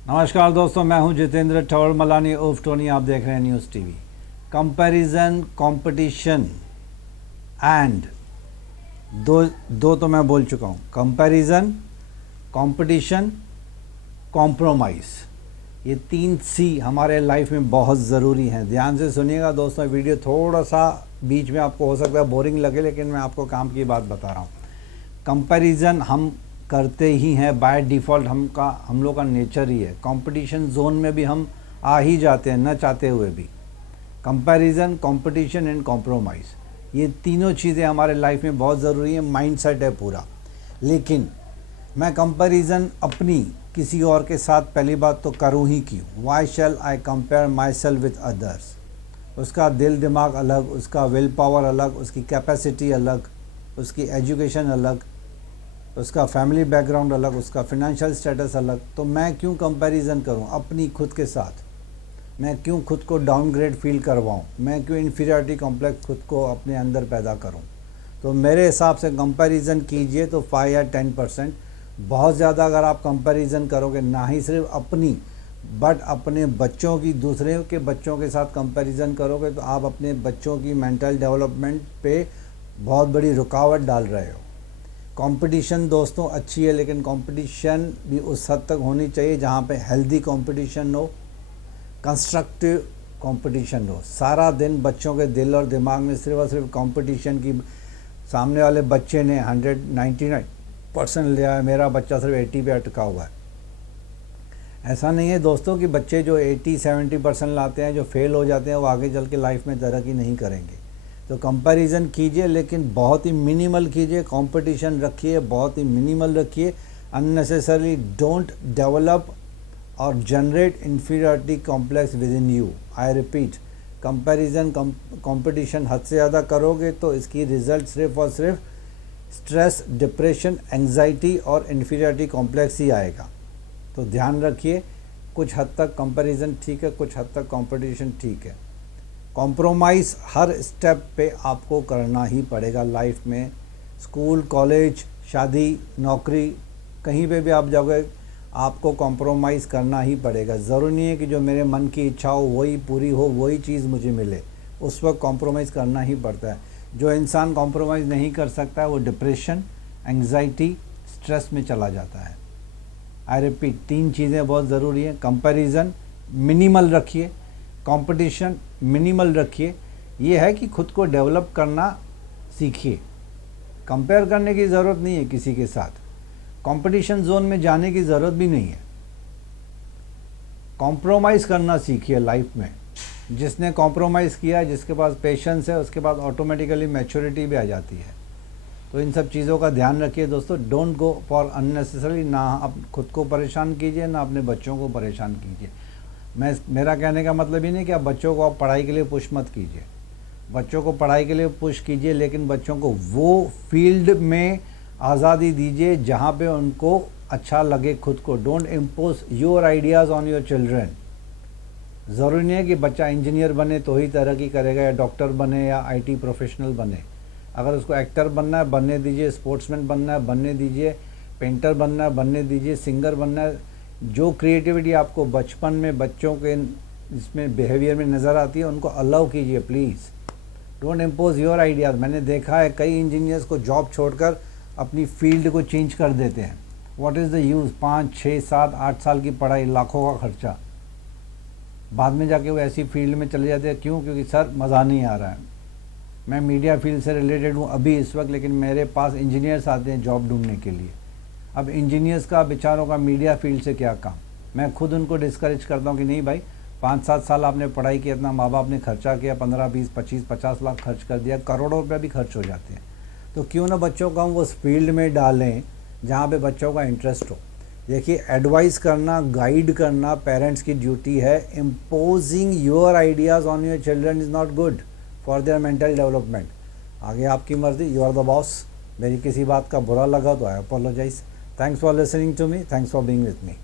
नमस्कार दोस्तों, मैं हूं जितेंद्र ठौर मलानी उर्फ टोनी। आप देख रहे हैं news TV. Comparison, competition and दो दो तो मैं बोल चुका हूं। कंपैरिजन, कंपटीशन, कॉम्प्रोमाइज़, ये 3 सी हमारे लाइफ में बहुत ज़रूरी हैं। ध्यान से सुनिएगा दोस्तों। वीडियो थोड़ा सा बीच में आपको हो सकता है बोरिंग लगे, लेकिन मैं आपको काम की बात बता रहा हूँ। कंपैरिजन हम करते ही हैं बाय डिफ़ॉल्ट, हम लोग का नेचर ही है। कंपटीशन जोन में भी हम आ ही जाते हैं न चाहते हुए भी। कंपैरिजन, कंपटीशन एंड कॉम्प्रोमाइज़, ये तीनों चीज़ें हमारे लाइफ में बहुत ज़रूरी है। माइंडसेट है पूरा। लेकिन मैं कंपैरिजन अपनी किसी और के साथ पहली बात तो करूँ ही क्यों? Why shall I compare myself with others? उसका दिल दिमाग अलग, उसका विल पावर अलग, उसकी कैपेसिटी अलग, उसकी एजुकेशन अलग, उसका फैमिली बैकग्राउंड अलग, उसका फिनेंशियल स्टेटस अलग। तो मैं क्यों कंपैरिजन करूं अपनी खुद के साथ? मैं क्यों खुद को डाउनग्रेड फील करवाऊं? मैं क्यों इन्फीरियरिटी कॉम्प्लेक्स खुद को अपने अंदर पैदा करूं? तो मेरे हिसाब से कंपैरिजन कीजिए तो 5 या 10%। बहुत ज़्यादा अगर आप कंपैरिजन करोगे, ना ही सिर्फ अपनी बट अपने बच्चों की, दूसरे के बच्चों के साथ कंपैरिजन करोगे, तो आप अपने बच्चों की मेंटल डेवलपमेंट पे बहुत बड़ी रुकावट डाल रहे हो। कंपटीशन दोस्तों अच्छी है, लेकिन कंपटीशन भी उस हद तक होनी चाहिए जहाँ पे हेल्दी कंपटीशन हो, कंस्ट्रक्टिव कंपटीशन हो। सारा दिन बच्चों के दिल और दिमाग में सिर्फ और सिर्फ कंपटीशन की, सामने वाले बच्चे ने 199% लिया है, मेरा बच्चा सिर्फ 80 पे अटका हुआ है। ऐसा नहीं है दोस्तों कि बच्चे जो 80-70% लाते हैं, जो फेल हो जाते हैं, वो आगे चल के लाइफ में तरक्की नहीं करेंगे। तो कंपैरिजन कीजिए, लेकिन बहुत ही मिनिमल कीजिए। कंपटीशन रखिए, बहुत ही मिनिमल रखिए। अननेसेसरली डोंट डेवलप और generate inferiority complex with in you. I repeat, comparison competition हद से ज़्यादा करोगे तो इसकी रिजल्ट सिर्फ और सिर्फ स्ट्रेस, डिप्रेशन, एंग्जाइटी और इन्फीरियरिटी कॉम्प्लेक्स ही आएगा। तो ध्यान रखिए, कुछ हद तक कंपैरिजन ठीक है, कुछ हद तक कंपटीशन ठीक है। कॉम्प्रोमाइज़ हर स्टेप पे आपको करना ही पड़ेगा लाइफ में। स्कूल, कॉलेज, शादी, नौकरी, कहीं पे भी आप जाओगे आपको कॉम्प्रोमाइज़ करना ही पड़ेगा। ज़रूरी नहीं है कि जो मेरे मन की इच्छा हो वही पूरी हो, वही चीज़ मुझे मिले। उस वक्त कॉम्प्रोमाइज़ करना ही पड़ता है। जो इंसान कॉम्प्रोमाइज़ नहीं कर सकता है वो डिप्रेशन, एंग्जाइटी, स्ट्रेस में चला जाता है। आई रिपीट, 3 चीज़ें बहुत ज़रूरी हैं। कंपैरिजन मिनिमल रखिए, कंपटीशन मिनिमल रखिए। ये है कि खुद को डेवलप करना सीखिए। कंपेयर करने की ज़रूरत नहीं है किसी के साथ। कंपटीशन जोन में जाने की ज़रूरत भी नहीं है। कॉम्प्रोमाइज़ करना सीखिए लाइफ में। जिसने कॉम्प्रोमाइज़ किया, जिसके पास पेशेंस है, उसके बाद ऑटोमेटिकली मैच्योरिटी भी आ जाती है। तो इन सब चीज़ों का ध्यान रखिए दोस्तों। Don't go for unnecessary. ना आप खुद को परेशान कीजिए, ना अपने बच्चों को परेशान कीजिए। मेरा कहने का मतलब ये नहीं कि आप बच्चों को आप पढ़ाई के लिए पुश मत कीजिए। बच्चों को पढ़ाई के लिए पुश कीजिए, लेकिन बच्चों को वो फील्ड में आज़ादी दीजिए जहाँ पे उनको अच्छा लगे खुद को। Don't impose your ideas on your children. ज़रूरी नहीं है कि बच्चा इंजीनियर बने तो ही तरक्की करेगा, या डॉक्टर बने, या आईटी प्रोफेशनल बने। अगर उसको एक्टर बनना है बनने दीजिए, स्पोर्ट्समैन बनना है बनने दीजिए, पेंटर बनना है बनने दीजिए, सिंगर बनना है। जो क्रिएटिविटी आपको बचपन में बच्चों के इसमें बिहेवियर में नज़र आती है, उनको अलाउ कीजिए please. Don't impose your ideas. मैंने देखा है कई इंजीनियर्स को जॉब छोड़कर अपनी फील्ड को चेंज कर देते हैं। What is the use? 5, 6, 7, 8 साल की पढ़ाई, लाखों का खर्चा, बाद में जाके वो ऐसी फील्ड में चले जाते हैं। क्यों? क्योंकि सर मज़ा नहीं आ रहा है। मैं मीडिया फील्ड से रिलेटेड हूँ अभी इस वक्त, लेकिन मेरे पास इंजीनियर्स आते हैं जॉब ढूंढने के लिए। अब इंजीनियर्स का बेचारों का मीडिया फील्ड से क्या काम? मैं खुद उनको डिस्करेज करता हूँ कि नहीं भाई, 5-7 साल आपने पढ़ाई की, अपना माँ बाप ने खर्चा किया, 15, 20, 25, 50 लाख खर्च कर दिया, करोड़ों रुपये भी खर्च हो जाते हैं। तो क्यों ना बच्चों को हम उस फील्ड में डालें जहाँ पे बच्चों का इंटरेस्ट हो। देखिए, एडवाइस करना, गाइड करना पेरेंट्स की ड्यूटी है। Imposing your ideas on your children is not good for their mental development. आगे आपकी मर्जी, यू आर द बॉस। मेरी किसी बात का बुरा लगा तो आई apologise. Thanks for listening to me. Thanks for being with me.